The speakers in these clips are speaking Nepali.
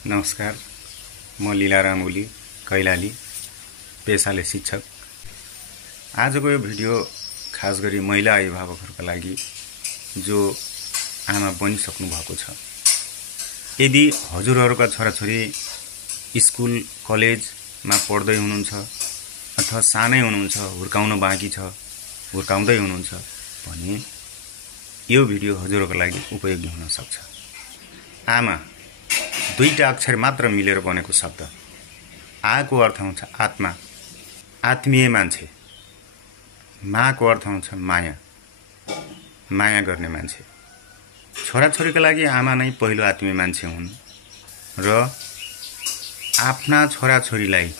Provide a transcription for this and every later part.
नमस्कार, म लीलाराम ओली कैलाली, पेशाले शिक्षक। आजको यो भिडियो खास गरी महिला अभिभावकहरूका लागि जो आमा बनिसक्नु भएको छ। यदि हजुरहरूका छोराछोरी स्कुल कलेजमा पढ्दै हुनुहुन्छ अथवा सानै हुनुहुन्छ, हुर्काउन बाँकी छ, हुर्काउँदै हुनुहुन्छ भने यो भिडियो हजुरहरूको लागि उपयोगी हुन सक्छ। आमा दुईटा अक्षर मात्र मिलेर बनेको शब्द। आको अर्थ हुन्छ आत्मा, आत्मीय मान्छे। माको अर्थ हुन्छ माया, माया गर्ने मान्छे। छोराछोरीका लागि आमा नै पहिलो आत्मीय मान्छे हुन् र आफ्ना छोराछोरीलाई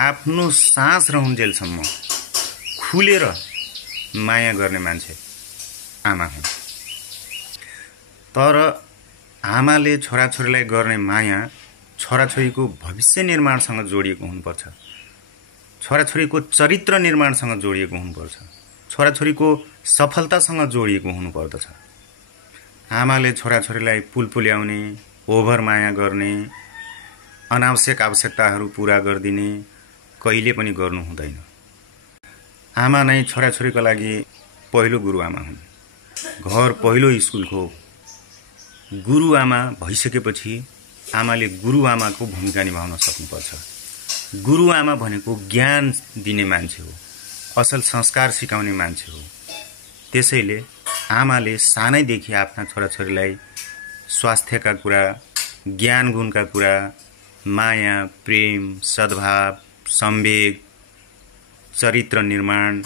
आफ्नो सास रहन्जेलसम्म खुलेर माया गर्ने मान्छे आमा हुन्। तर आमाले छोराछोरीलाई गर्ने माया छोराछोरीको भविष्य निर्माणसँग जोडिएको हुनुपर्छ, छोराछोरीको चरित्र निर्माणसँग जोडिएको हुनुपर्छ, छोराछोरीको सफलतासँग जोडिएको हुनुपर्दछ। आमाले छोराछोरीलाई पुल पुल्याउने, ओभर माया गर्ने, अनावश्यक आवश्यकताहरू पूरा गरिदिने कहिले पनि गर्नु हुँदैन। आमा नै छोराछोरीको लागि पहिलो गुरुआमा हुन्। घर पहिलो स्कुलको गुरुआमा भइसकेपछि आमाले गुरुआमाको भूमिका निभाउन सक्नुपर्छ। गुरुआमा भनेको ज्ञान दिने मान्छे हो, असल संस्कार सिकाउने मान्छे हो। त्यसैले आमाले सानैदेखि आफ्ना छोराछोरीलाई स्वास्थ्यका कुरा, ज्ञान गुणका कुरा, माया, प्रेम, सद्भाव, संवेग, चरित्र निर्माण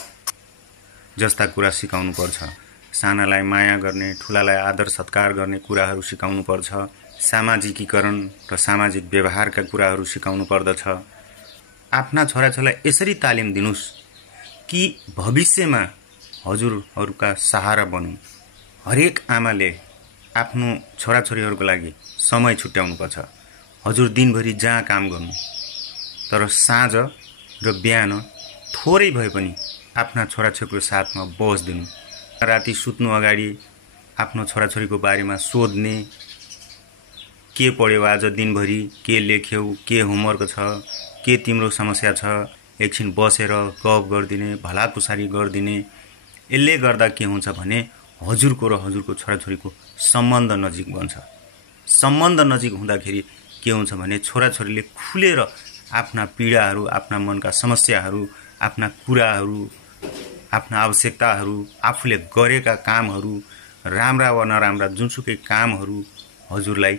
जस्ता कुरा सिकाउनु पर्छ। सानालाई माया गर्ने, ठुलालाई आदर सत्कार गर्ने कुराहरू सिकाउनु पर्छ। सामाजिकीकरण र सामाजिक व्यवहारका कुराहरू सिकाउनु पर्दछ। आफ्ना छोराछोरीलाई यसरी तालिम दिनुस् कि भविष्यमा हजुरहरूका सहारा बनुन्। हरेक आमाले आफ्नो छोराछोरीहरूको लागि समय छुट्याउनु पर्छ। हजुर दिनभरि जहाँ काम गर्नु, तर साँझ र बिहान थोरै भए पनि आफ्ना छोराछोरीको साथमा बस्दिनु। राति सुत्नु अगाडि आफ्नो छोराछोरीको बारेमा सोध्ने, के पढ्यौ आज दिनभरि, के लेख्यौ, के होमवर्क छ, के तिम्रो समस्या छ, एकछिन बसेर गफ गरिदिने, भलाकुसारी गरिदिने। यसले गर्दा के हुन्छ भने हजुरको र हजुरको छोराछोरीको सम्बन्ध नजिक बन्छ। सम्बन्ध नजिक हुँदाखेरि के हुन्छ भने छोराछोरीले खुलेर आफ्ना पीडाहरू, आफ्ना मनका समस्याहरू, आफ्ना कुराहरू, आफ्ना आवश्यकताहरू, आफूले गरेका कामहरू, राम्रा वा नराम्रा जुनसुकै कामहरू हजुरलाई